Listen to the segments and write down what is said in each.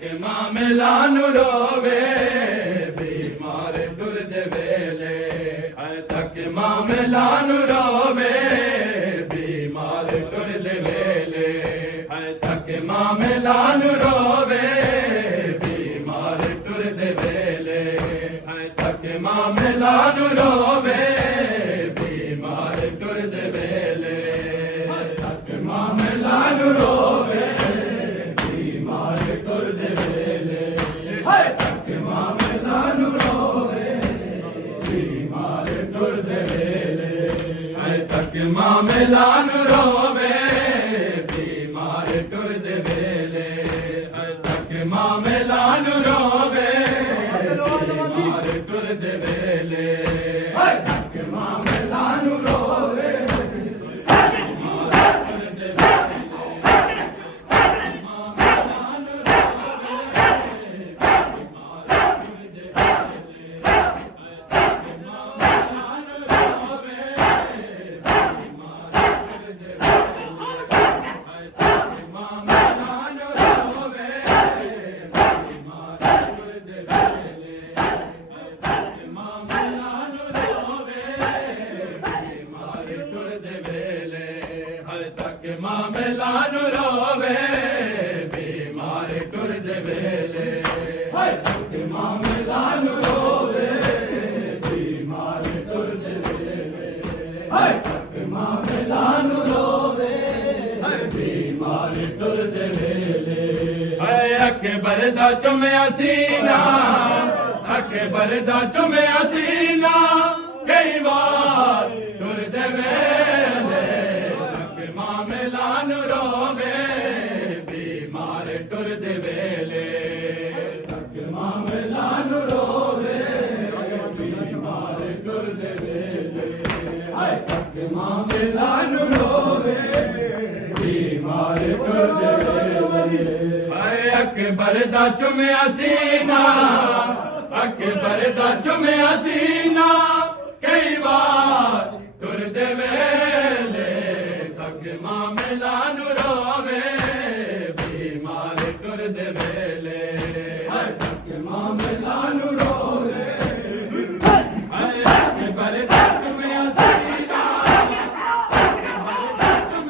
तक मामला नु रोवे बीमार टुरद वेले तक मामला नु रोवे बीमार टुरद वेले तक मामला नु रोवे बीमार टुरद वेले तक मामला नु रोवे बीमार टुरद वेले तक मामला नु रोवे बीमार टुरद वेले तक मामला नु रोवे बीमार टुरद वेले तक मामला नु रोवे बीमार टुरद वेले तक मामला नु रोवे बीमार टुरद वेले तक मामला नु रोवे तक मामला नु रोवे बीमार टुरद वेले तक मामला नु रोवे बीमार टुरद वेले तक मामला नु रोवे बीमार टुरद वेले अकबर दा चुमया सीना अकबर दा चुमया सीना कई बार टुरद वेले मामला नु रोवे बीमार टुरद वेले तक मामला नु रोवे बीमार टुरद वेले तक मामला नु रोवे बीमार टुरद वेले अकबर दा चुमया सीना अकबर दा चुमया सीना कई बार टुरद वेले तक मामला नु रोवे बीमार टुरद वेले तक मामला नु रोवे अकबर दा चुमया सीना अकबर दा चुमया सीना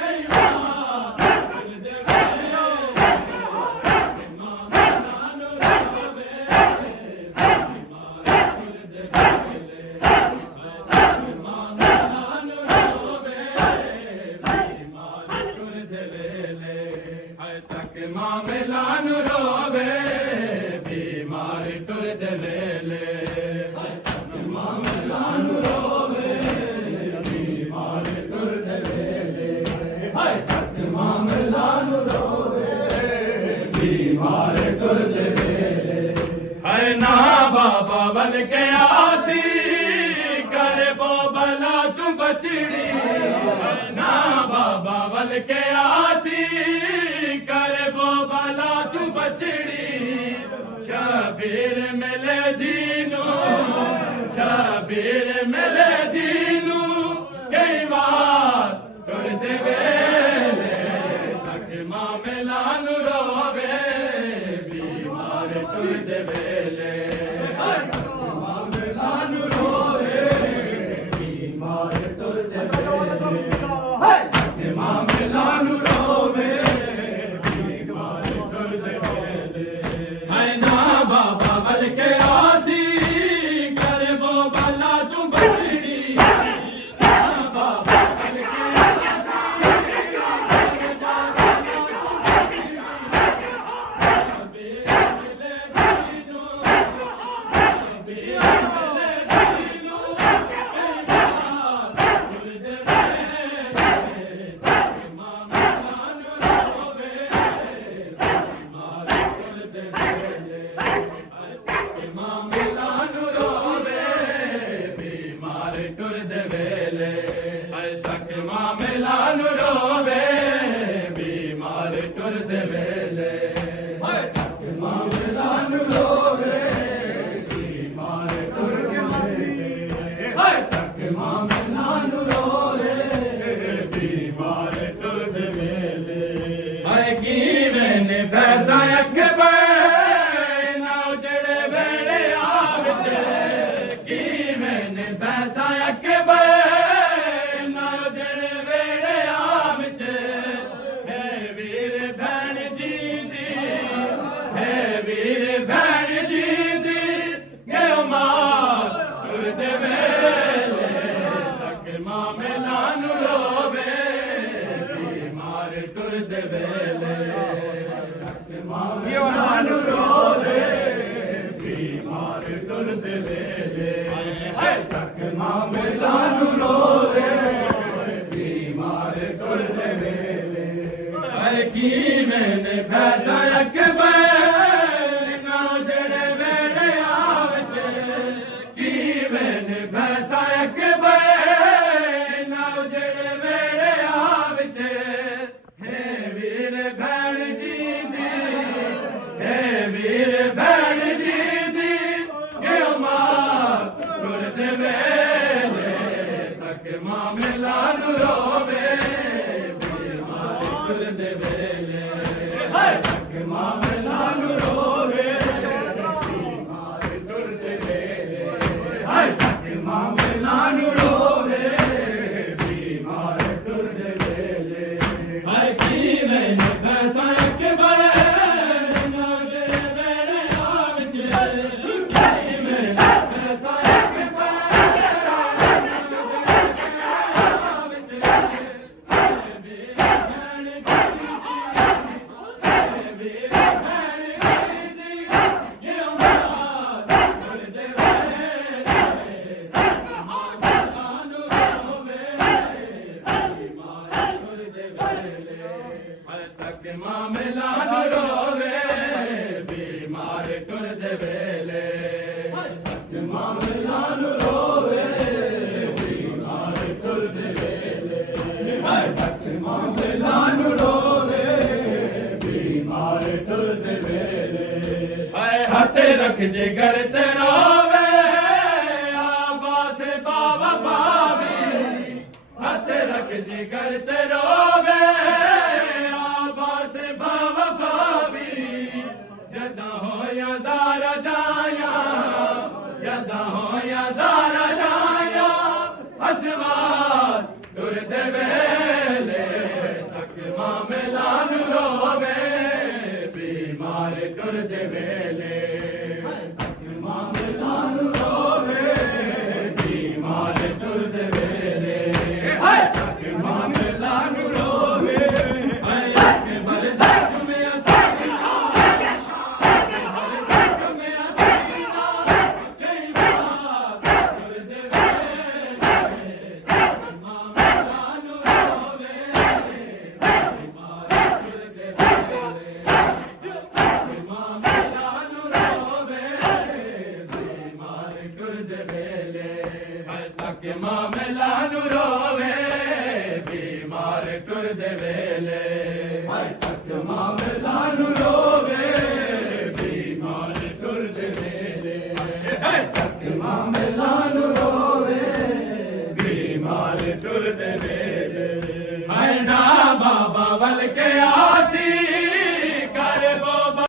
कई बार टुरद वेले तक मामला नु रोवे बीमार टुरद वेले तक मामला नु रोवे बीमार टुरद वेले तक मामला नु रोवे बीमार टुरद वेले तक मामला नु रोवे बीमार टुरद वेले तक मामला नु रोवे बीमार टुरद वेले है ना बाबा बल के आसी करे बो भला तू बचड़ी ना बाबा बल के आसी करे बो भला तू बचड़ी शबीर मिले दीनू शबीर मिले दीनू कई बार टुरद वेले तक मामला नु रोवे बीमार टुरद वेले मामला नु रोवे बीमार टुरद वेले मामला नु रोवे बीमार टुरद वेले है ना बाबा बल के आसी करे बो भला तू बचड़ी ना बाबा बल के आसी करे बो भला तू बचड़ी शबीर मिले दीनू शबीर मिले दीनू कई बार टुरद वेले तक मामला नु रोवे बीमार टुरद वेले तक मामला नु रोवे बीमार टुरद वेले तक मामला नु रोवे बीमार टुरद वेले तक मामला नु रोवे बीमार टुरद वेले तक मामला नु रोवे बीमार टुरद वेले की मैंने मैंने भैसा अकबर ना उजड़े वेड़े विच की मैंने भैसा अकबर ना उजड़े वेड़े विच है वीर भैन जी दी है वीर भैन जी दी गयो मां टुरदे वेले तक मां मेला नू रोवे बीमार टुरदे वेले तक मां मेला नू रोवे बीमार टुरदे वेले तक मां मेला नू रोवे बीमार टुरदे वेले की मैंने भैसा अकबर ना उजड़े वेड़े विच की मैंने भैसा अकबर ना उजड़े वेड़े विच हे वीर भैन जी दी हे वीर भैन जी दी गयो मां टुरदे वेले तक मां मेला नू रोवे बीमार टुरदे वेले तक मां मेला नू रोवे बीमार टुरदे वेले तक मां मेला नू रोवे बीमार टुरदे वेले हाय की मैंने भैसा अकबर ना उजड़े वेड़े विच की मैंने भैसा अकबर ना उजड़े वेड़े तक मां मेला नू रोवे बीमार टुरदे वेले तक मां मेला नू रोवे बीमार टुरदे वेले तक मां मेला नू रोवे बीमार टुरदे वेले हाय हथे रख जे घर ते रोवे आबास बाबा भावी हथे रख जे घर ते रोवे आबास बाबा भावी जदा होया दारा जाया जदा होया दारा जाया हसवार टुरदे वेले तक मां मेला नू रोवे बीमार टुरदे वेले तक मां मेला नू रोवे बीमार टुरदे वेले तक मां मेला नू रोवे अकबर देख में असीना अकबर देख में असीना कई बार टुरदे वेले तक मां मेला नू रोवे बीमार टुरदे वेले तक मां मेला नू रोवे बीमार टुरदे वेले तक मां मेला नू रोवे बीमार टुरदे वेले तक मां मेला नू रोवे